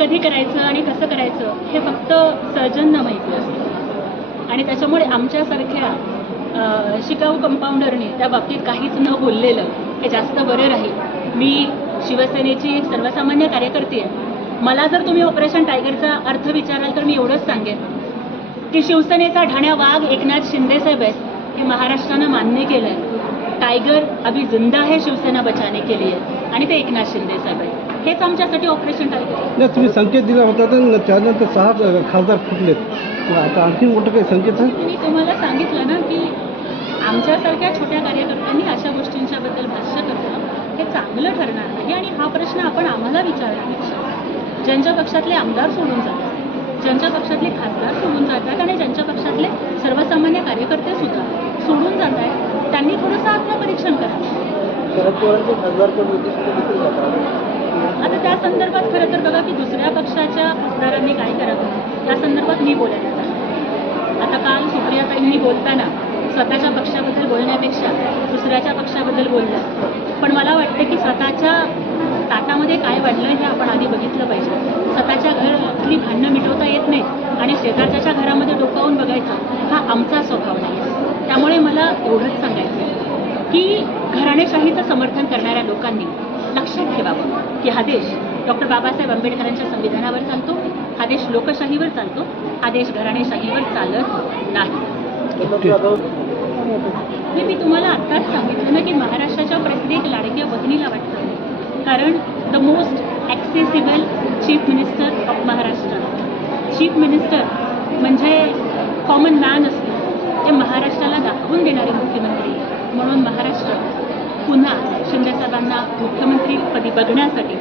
कधी करायचं आणि कसं करायचं हे फक्त सर्जनना माहिती असतं आणि त्याच्यामुळे आमच्यासारख्या शिकाऊ कंपाऊंडरने त्या बाबतीत काहीच न बोललेलं हे जास्त बरं राहील. मी शिवसेनेची सर्वसामान्य कार्यकर्ती आहे. मला जर तुम्ही ऑपरेशन टायगरचा अर्थ विचाराल तर मी एवढंच सांगेन की शिवसेनेचा ढाण्या वाघ एकनाथ शिंदे साहेब आहेत हे महाराष्ट्रानं मान्य केलं आहे. टायगर अभी जिंदा है, शिवसेना बचाने के लिए आणि ते एकनाथ शिंदे साहेब आहेत. हेच आमच्यासाठी ऑपरेशन टायगर. तुम्ही संकेत दिला होता तर त्यानंतर 6 खासदार फुटलेत. आता आणखी मोठं काही संकेत आहे? मी तुम्हाला सांगितलं ना की आमच्यासारख्या छोट्या कार्यकर्त्यांनी अशा गोष्टींच्याबद्दल भाष्य करणं हे चांगलं ठरणार नाही आणि हा प्रश्न आपण आम्हाला विचारण्यापेक्षा ज्यांच्या पक्षातले आमदार सोडून जातात, ज्यांच्या पक्षातले खासदार सोडून जातात आणि ज्यांच्या पक्षातले सर्वसामान्य कार्यकर्ते सुद्धा सोडून जात आहेत त्यांनी थोडंसं आत्मपरीक्षण करावं. शरद पवारांचे खासदार पण आता त्या संदर्भात खरं तर बघा की दुसऱ्या पक्षाच्या खासदारांनी काय करावं या संदर्भात मी बोलायला सांगितलं. आता काल सुप्रियाताईंनी बोलताना स्वतःच्या पक्षाबद्दल बोलण्यापेक्षा दुसऱ्याच्या पक्षाबद्दल बोललं. पण मला वाटतं की स्वतःच्या ताटामध्ये काय वाढलं हे आपण आधी बघितलं पाहिजे. स्वतःच्या घरातली भांडणं मिटवता येत नाही आणि शेजारच्या घरामध्ये डोकावून बघायचं हा आमचा स्वभाव नाही. त्यामुळे मला एवढंच सांगायचं की घराणेशाहीचं समर्थन करणाऱ्या लोकांनी लक्षात ठेवावं की हा देश डॉक्टर बाबासाहेब आंबेडकरांच्या संविधानावर चालतो, हा देश लोकशाहीवर चालतो, हा देश घराणेशाहीवर चालत नाही. मी तुम्हाला आत्ताच सांगितलं ना की महाराष्ट्राच्या प्रत्येक लाडक्या बहिणीला वाटतं कारण the most accessible chief minister of Maharashtra. Chief minister म्हणजे कॉमन मॅन असतो, ते महाराष्ट्राला दाखवून देणारे मुख्यमंत्री म्हणून महाराष्ट्र पुन्हा शिंदेसाहेबांना मुख्यमंत्रीपदी बघण्यासाठी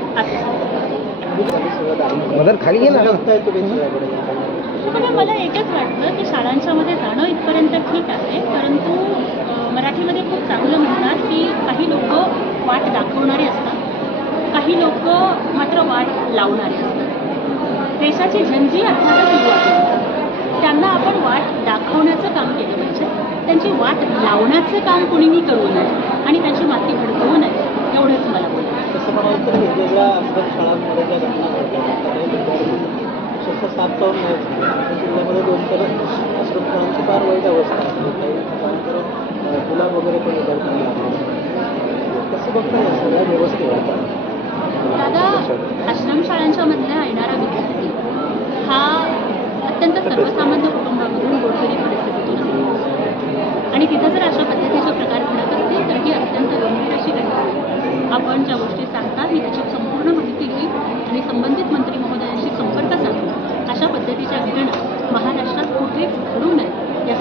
खाली गेला. मला एकच वाटतं की शाळांच्यामध्ये जाणं इथपर्यंत ठीक आहे, परंतु मराठीमध्ये खूप चांगलं म्हणतात की काही लोक वाट दाखवणारे असतात, काही लोक मात्र वाट लावणारे असतात. देशाची जनजी अर्थातच सुरू आहे, त्यांना आपण वाट दाखवण्याचं काम केलं पाहिजे, त्यांची वाट लावण्याचं काम कुणीही करू नये आणि त्यांची माती भडकवू नये एवढंच मला बोलायचं. तसं म्हणायचं वेगवेगळ्या शाळांमध्ये ज्या घटना घडतात साफ चावून नाही जिल्ह्यामध्ये 2-4 आश्रमशाळांची फार वाईट अवस्था आहे. काही ठिकाणकर गुलाब वगैरे पण उघडतात. कसं बघता या सगळ्या व्यवस्थेत? दादा, आश्रमशाळांच्या मधल्या येणारा विद्यार्थी हा अत्यंत सर्वसामान्य कुटुंबामधून गोरगरीब परिस्थितीतून असतो आणि तिथं जर अशा पद्धतीचे प्रकार घडत असतील तर ही अत्यंत गंभीर अशी घटना आहे. आपण ज्या गोष्टी सांगता मी त्याची संपूर्ण माहिती घेईन आणि संबंधित मंत्री महोदयांशी संपर्क साधून अशा पद्धतीच्या घटना महाराष्ट्रात कुठेच घडू नये या